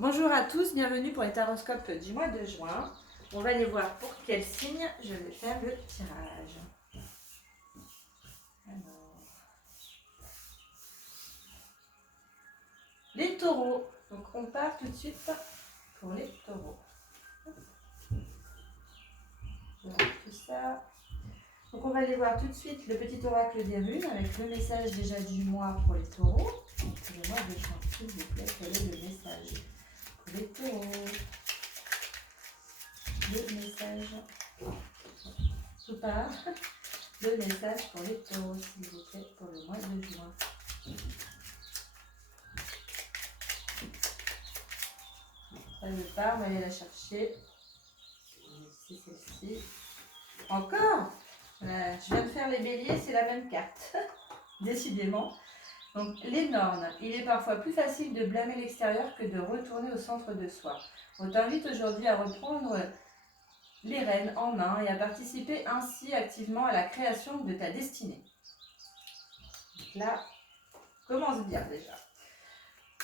Bonjour à tous, bienvenue pour les taroscopes du mois de juin. On va aller voir pour quel signe je vais faire le tirage. Alors, les taureaux. Donc on part tout de suite pour les taureaux. Voilà, tout ça. Donc on va aller voir tout de suite le petit oracle des runes avec le message déjà du mois pour les taureaux. Donc pour le mois de juin, s'il vous plaît, quel est le message pour les taureaux? Le message. Tout part. Le message pour les taureaux, s'il vous plaît, pour le mois de juin. Ça ne veut pas, on va aller la chercher. C'est celle-ci. Encore Je viens de faire les béliers, c'est la même carte. Décidément. Donc, les nornes. Il est parfois plus facile de blâmer l'extérieur que de retourner au centre de soi. On t'invite aujourd'hui à reprendre les rênes en main et à participer ainsi activement à la création de ta destinée. Donc là, commence bien déjà.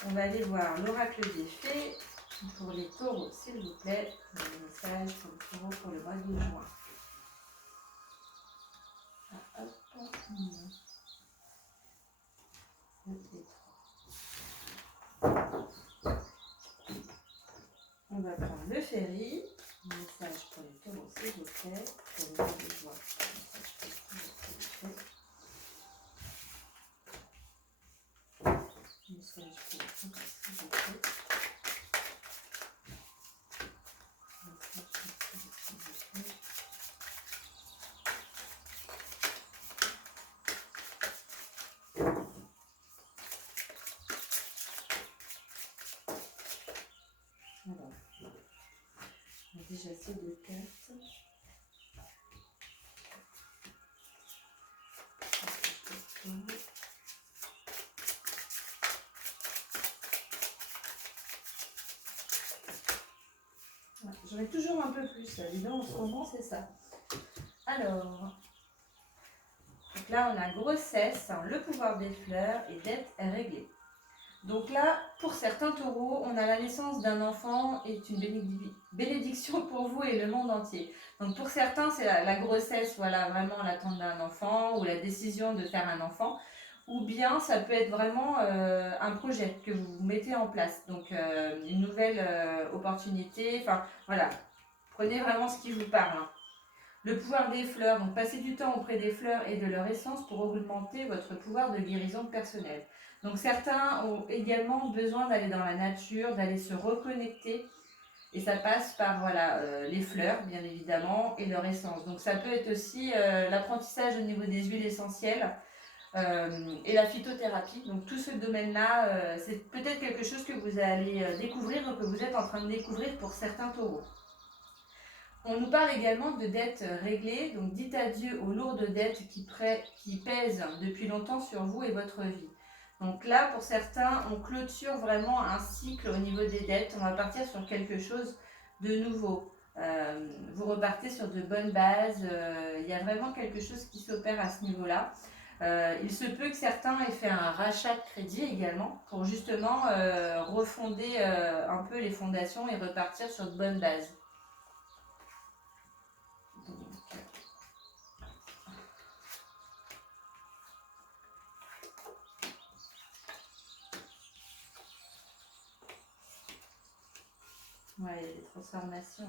On va aller voir l'oracle des fées pour les taureaux, s'il vous plaît. Le message pour les taureaux pour le mois de juin. Ah, hop. On va prendre le ferry. Le message pour les taureaux, s'il vous plaît. Pour le mois de juin. Message pour les taureaux, s'il vous plaît. Alors, on a déjà ces deux cartes. J'en ai toujours un peu plus, évidemment, en ce moment, c'est ça. Alors, donc là, on a grossesse, le pouvoir des fleurs et dette réglée. Donc là, pour certains taureaux, on a la naissance d'un enfant est une bénédiction pour vous et le monde entier. Donc pour certains, c'est la grossesse, voilà, vraiment l'attente d'un enfant ou la décision de faire un enfant. Ou bien ça peut être vraiment un projet que vous mettez en place. Donc une nouvelle opportunité. Enfin voilà, prenez vraiment ce qui vous parle. Hein. Le pouvoir des fleurs, donc passez du temps auprès des fleurs et de leur essence pour augmenter votre pouvoir de guérison personnelle. Donc certains ont également besoin d'aller dans la nature, d'aller se reconnecter. Et ça passe par voilà, les fleurs, bien évidemment, et leur essence. Donc ça peut être aussi l'apprentissage au niveau des huiles essentielles et la phytothérapie. Donc tout ce domaine-là, c'est peut-être quelque chose que vous allez découvrir ou que vous êtes en train de découvrir pour certains taureaux. On nous parle également de dettes réglées, donc dites adieu aux lourdes dettes qui pèsent depuis longtemps sur vous et votre vie. Donc là, pour certains, on clôture vraiment un cycle au niveau des dettes. On va partir sur quelque chose de nouveau. Vous repartez sur de bonnes bases. Il y a vraiment quelque chose qui s'opère à ce niveau-là. Il se peut que certains aient fait un rachat de crédit également pour justement refonder un peu les fondations et repartir sur de bonnes bases. Ouais, il y a des transformations.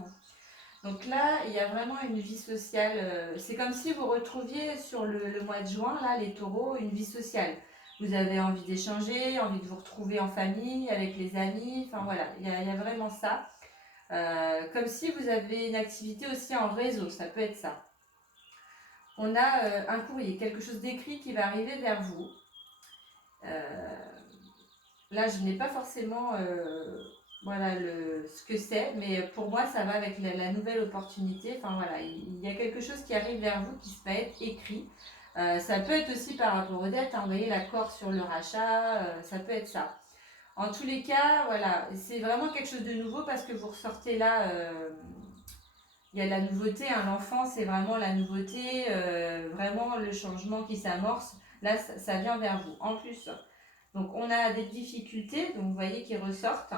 Donc là, il y a vraiment une vie sociale. C'est comme si vous retrouviez sur le mois de juin, là, les taureaux, une vie sociale. Vous avez envie d'échanger, envie de vous retrouver en famille, avec les amis. Enfin voilà, il y a vraiment ça. Comme si vous avez une activité aussi en réseau, ça peut être ça. On a un courrier, quelque chose d'écrit qui va arriver vers vous. Là, je n'ai pas forcément voilà, ce que c'est, mais pour moi, ça va avec la nouvelle opportunité. Enfin voilà, il y a quelque chose qui arrive vers vous qui va être écrit. Ça peut être aussi par rapport aux dettes, hein, vous voyez l'accord sur le rachat, ça peut être ça. En tous les cas, voilà, c'est vraiment quelque chose de nouveau parce que vous ressortez là, il y a la nouveauté, hein, l'enfant c'est vraiment la nouveauté, vraiment le changement qui s'amorce, là ça vient vers vous. En plus, donc on a des difficultés, donc vous voyez qui ressortent,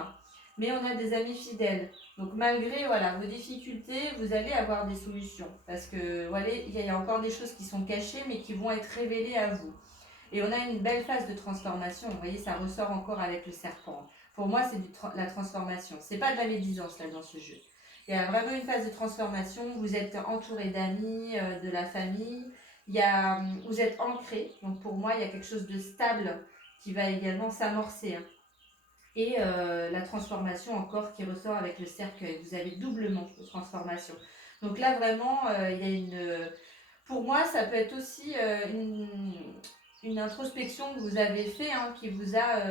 mais on a des amis fidèles. Donc malgré voilà, vos difficultés, vous allez avoir des solutions. Parce que voilà, il y a encore des choses qui sont cachées, mais qui vont être révélées à vous. Et on a une belle phase de transformation. Vous voyez, ça ressort encore avec le serpent. Pour moi, c'est la transformation. C'est pas de la médisance là dans ce jeu. Il y a vraiment une phase de transformation. Vous êtes entouré d'amis, de la famille. Vous êtes ancré. Donc pour moi, il y a quelque chose de stable qui va également s'amorcer. Et la transformation encore qui ressort avec le cercueil. Vous avez doublement de transformation. Donc là, vraiment, il y a une... Pour moi, ça peut être aussi une introspection que vous avez fait, hein, qui vous a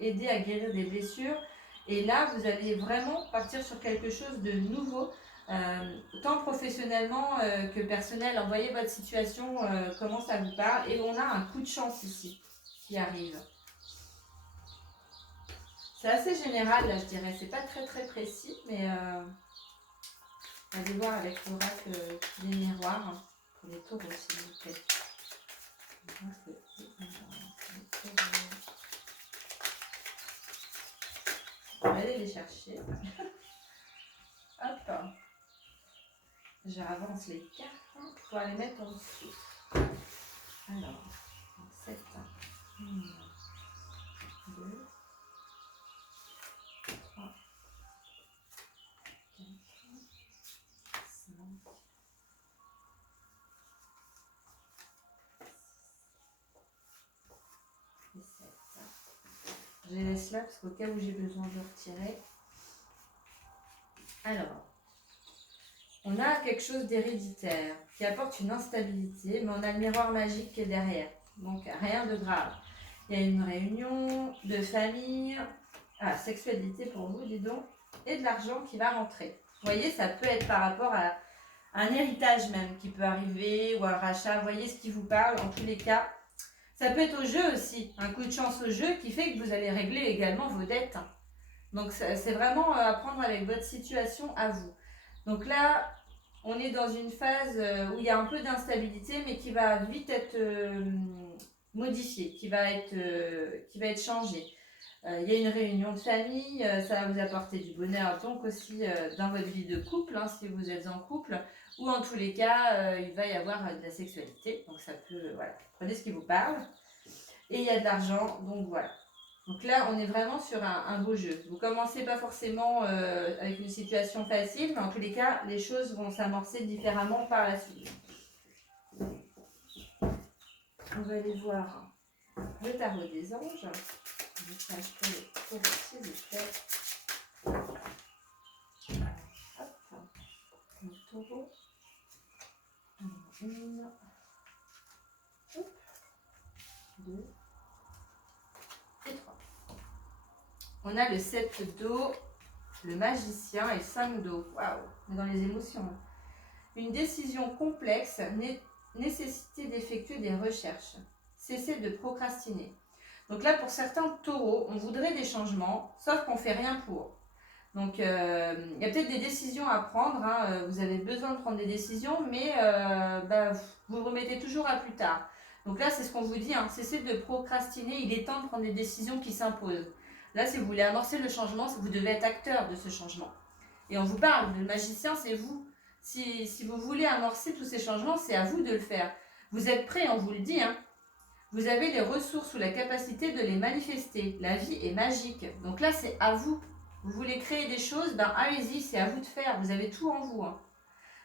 aidé à guérir des blessures. Et là, vous allez vraiment partir sur quelque chose de nouveau, tant professionnellement que personnel. Envoyez votre situation, comment ça vous parle. Et on a un coup de chance ici qui arrive. C'est assez général, là, je dirais. C'est pas très très précis, mais allez voir avec l'oracle des miroirs pour les taureaux, s'il vous plaît. On va aller les chercher. Hop. J'avance les cartes pour les mettre en dessous. Alors, 7, 1, 2, 3, 4, 5, 6 et 7. Je les laisse là parce qu'au cas où j'ai besoin de retirer. Alors, on a quelque chose d'héréditaire qui apporte une instabilité, mais on a le miroir magique qui est derrière. Donc, rien de grave. Il y a une réunion de famille, sexualité pour vous, dis donc, et de l'argent qui va rentrer. Vous voyez, ça peut être par rapport à un héritage même qui peut arriver, ou un rachat. Vous voyez ce qui vous parle, en tous les cas. Ça peut être au jeu aussi, un coup de chance au jeu qui fait que vous allez régler également vos dettes. Donc, c'est vraiment à prendre avec votre situation à vous. Donc là, on est dans une phase où il y a un peu d'instabilité, mais qui va vite être modifiée, qui va être changée. Il y a une réunion de famille, ça va vous apporter du bonheur, donc aussi dans votre vie de couple, hein, si vous êtes en couple, ou en tous les cas, il va y avoir de la sexualité, donc ça peut, voilà, prenez ce qui vous parle. Et il y a de l'argent, donc voilà. Donc là, on est vraiment sur un beau jeu. Vous commencez pas forcément avec une situation facile, mais en tous les cas, les choses vont s'amorcer différemment par la suite. On va aller voir le tarot des anges. Message pour les taureaux, s'il vous plaît. Hop, le taureau. Alors, 1, hop, 2 et 3. On a le 7 d'eau, le magicien et le 5 d'eau. Waouh, on est dans les émotions. Une décision complexe, nécessité d'effectuer des recherches. Cessez de procrastiner. Donc là, pour certains taureaux, on voudrait des changements, sauf qu'on ne fait rien pour. Donc, il y a peut-être des décisions à prendre. Hein. Vous avez besoin de prendre des décisions, mais vous remettez toujours à plus tard. Donc là, c'est ce qu'on vous dit. Hein. Cessez de procrastiner. Il est temps de prendre des décisions qui s'imposent. Là, si vous voulez amorcer le changement, vous devez être acteur de ce changement. Et on vous parle, le magicien, c'est vous. Si vous voulez amorcer tous ces changements, c'est à vous de le faire. Vous êtes prêts, on vous le dit. Hein. Vous avez les ressources ou la capacité de les manifester. La vie est magique. Donc là, c'est à vous. Vous voulez créer des choses, allez-y, c'est à vous de faire. Vous avez tout en vous. Hein.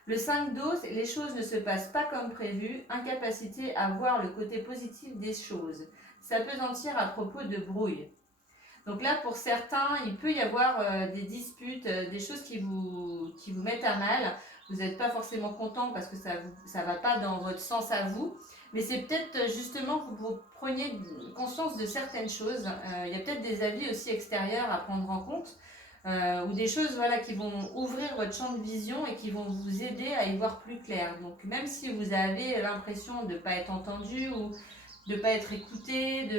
Le 5 d'eau, les choses ne se passent pas comme prévu. Incapacité à voir le côté positif des choses. S'appesantir à propos de brouille. Donc là, pour certains, il peut y avoir des disputes, des choses qui vous mettent à mal. Vous n'êtes pas forcément content parce que ça ne va pas dans votre sens à vous. Mais c'est peut-être justement que vous preniez conscience de certaines choses. Il y a peut-être des avis aussi extérieurs à prendre en compte. Ou des choses qui vont ouvrir votre champ de vision et qui vont vous aider à y voir plus clair. Donc même si vous avez l'impression de ne pas être entendu ou de ne pas être écouté,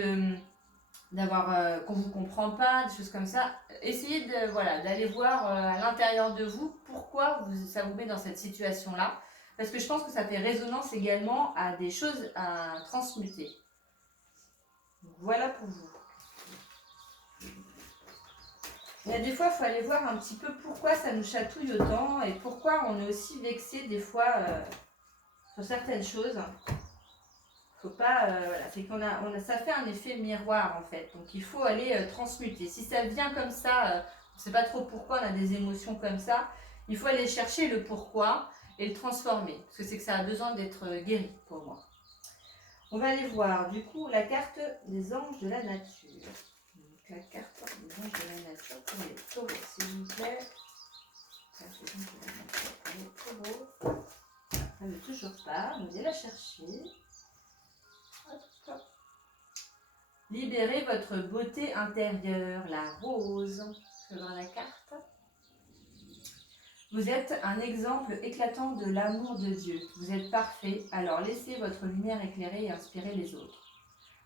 d'avoir qu'on vous comprend pas, des choses comme ça, essayez d'aller voir à l'intérieur de vous pourquoi ça vous met dans cette situation là, parce que je pense que ça fait résonance également à des choses à transmuter. Voilà pour vous. Il y a des fois, il faut aller voir un petit peu pourquoi ça nous chatouille autant et pourquoi on est aussi vexé des fois sur certaines choses. Faut pas, voilà, c'est ça fait un effet miroir en fait. Donc il faut aller transmuter. Si ça vient comme ça, on ne sait pas trop pourquoi on a des émotions comme ça, il faut aller chercher le pourquoi et le transformer. Parce que c'est que ça a besoin d'être guéri pour moi. On va aller voir du coup la carte des anges de la nature. Donc, la carte des anges de la nature pour les taureaux, s'il vous plaît. Carte des anges de la nature pour les taureaux. Ça ne veut toujours pas, vous allez la chercher. Hop, hop. Libérez votre beauté intérieure, la rose. Je vais voir la carte. Vous êtes un exemple éclatant de l'amour de Dieu. Vous êtes parfait, alors laissez votre lumière éclairer et inspirer les autres.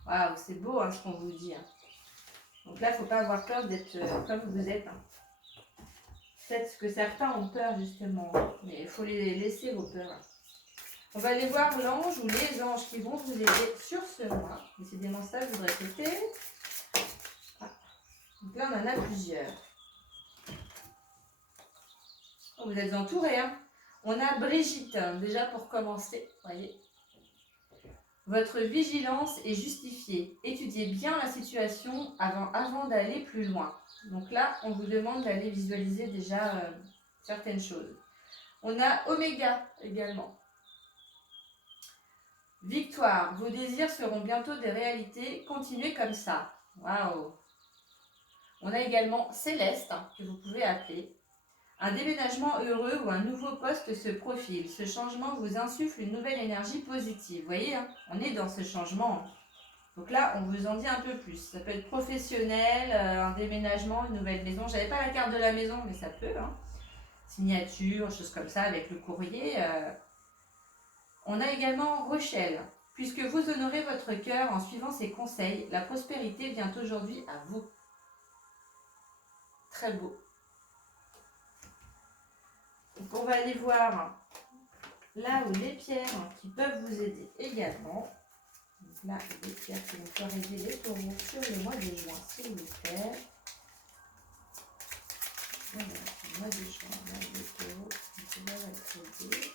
Waouh, c'est beau hein, ce qu'on vous dit. Hein. Donc là, il ne faut pas avoir peur d'être comme vous êtes. Hein. Peut-être que certains ont peur justement, mais il faut les laisser vos peurs. On va aller voir l'ange ou les anges qui vont vous aider sur ce mois. Décidément ça, je voudrais sauter. Ah. Donc là, on en a plusieurs. Oh, vous êtes entourés. Hein. On a Brigitte, déjà pour commencer. Voyez. Votre vigilance est justifiée. Étudiez bien la situation avant d'aller plus loin. Donc là, on vous demande d'aller visualiser déjà certaines choses. On a Oméga également. Victoire, vos désirs seront bientôt des réalités. Continuez comme ça. Waouh. On a également Céleste, que vous pouvez appeler. Un déménagement heureux ou un nouveau poste se profile. Ce changement vous insuffle une nouvelle énergie positive. Vous voyez, hein, on est dans ce changement. Donc là, on vous en dit un peu plus. Ça peut être professionnel, un déménagement, une nouvelle maison. J'avais pas la carte de la maison, mais ça peut. Hein. Signature, choses comme ça, avec le courrier. On a également Rochelle. Puisque vous honorez votre cœur en suivant ses conseils, la prospérité vient aujourd'hui à vous. Très beau. Donc on va aller voir là où les pierres qui peuvent vous aider également. Donc là, les pierres qui vont pouvoir aider les taureaux sur le mois de juin, s'il vous plaît. Voilà, le mois de juin, là, les taureaux, on va être aidés.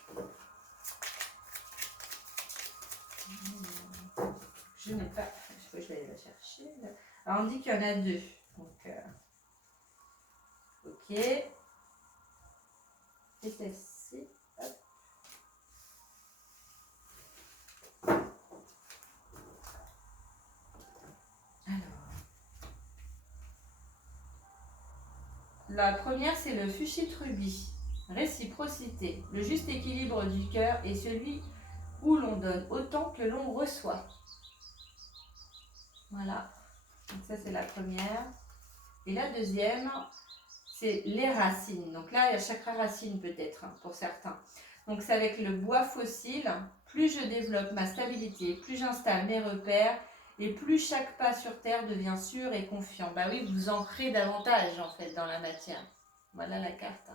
Je n'ai pas, il faut que je vais aller la chercher. Là. Alors on dit qu'il y en a deux. Donc, ok. Et celle-ci, hop. La première, c'est le fuchsit rubis. Réciprocité. Le juste équilibre du cœur est celui où l'on donne autant que l'on reçoit. Voilà. Donc ça, c'est la première. Et la deuxième, c'est les racines. Donc là, il y a chakra racine peut-être hein, pour certains. Donc c'est avec le bois fossile. Plus je développe ma stabilité, plus j'installe mes repères et plus chaque pas sur terre devient sûr et confiant. Bah oui, vous ancrez davantage en fait dans la matière. Voilà la carte.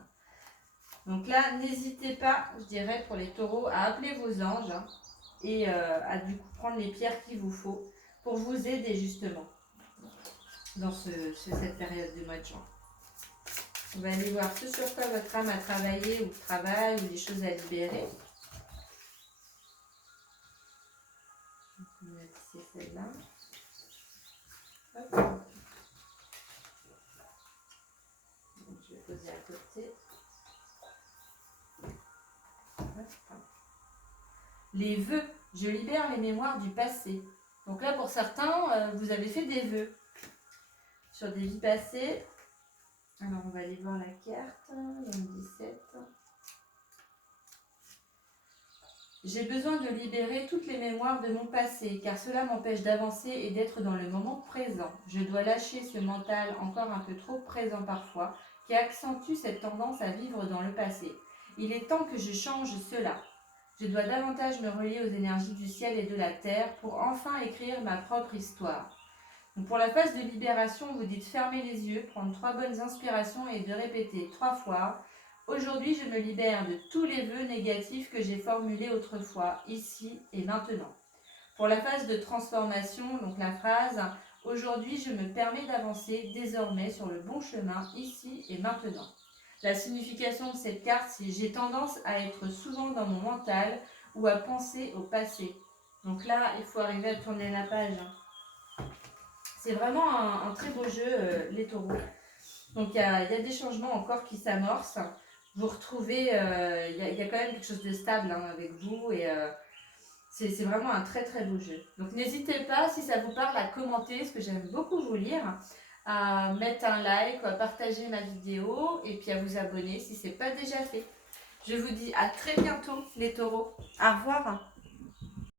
Donc là, n'hésitez pas, je dirais, pour les taureaux, à appeler vos anges hein, et à du coup prendre les pierres qu'il vous faut pour vous aider justement dans cette période du mois de juin. On va aller voir ce sur quoi votre âme a travaillé ou travaille ou des choses à libérer. On va tisser celle-là. Je vais poser à côté. Les vœux. Je libère les mémoires du passé. Donc là, pour certains, vous avez fait des vœux sur des vies passées. Alors, on va aller voir la carte, 17. J'ai besoin de libérer toutes les mémoires de mon passé, car cela m'empêche d'avancer et d'être dans le moment présent. Je dois lâcher ce mental encore un peu trop présent parfois, qui accentue cette tendance à vivre dans le passé. Il est temps que je change cela. Je dois davantage me relier aux énergies du ciel et de la terre pour enfin écrire ma propre histoire. Donc pour la phase de libération, vous dites fermer les yeux, prendre 3 bonnes inspirations et de répéter 3 fois. Aujourd'hui, je me libère de tous les vœux négatifs que j'ai formulés autrefois, ici et maintenant. Pour la phase de transformation, donc la phrase Aujourd'hui, je me permets d'avancer désormais sur le bon chemin, ici et maintenant. La signification de cette carte, c'est j'ai tendance à être souvent dans mon mental ou à penser au passé. Donc là, il faut arriver à tourner la page. C'est vraiment un très beau jeu, les taureaux. Donc il y a des changements encore qui s'amorcent. Vous retrouvez, il y a quand même quelque chose de stable avec vous et c'est vraiment un très très beau jeu. Donc n'hésitez pas, si ça vous parle, à commenter, parce que j'aime beaucoup vous lire, à mettre un like, à partager ma vidéo et puis à vous abonner si ce n'est pas déjà fait. Je vous dis à très bientôt les taureaux. Au revoir.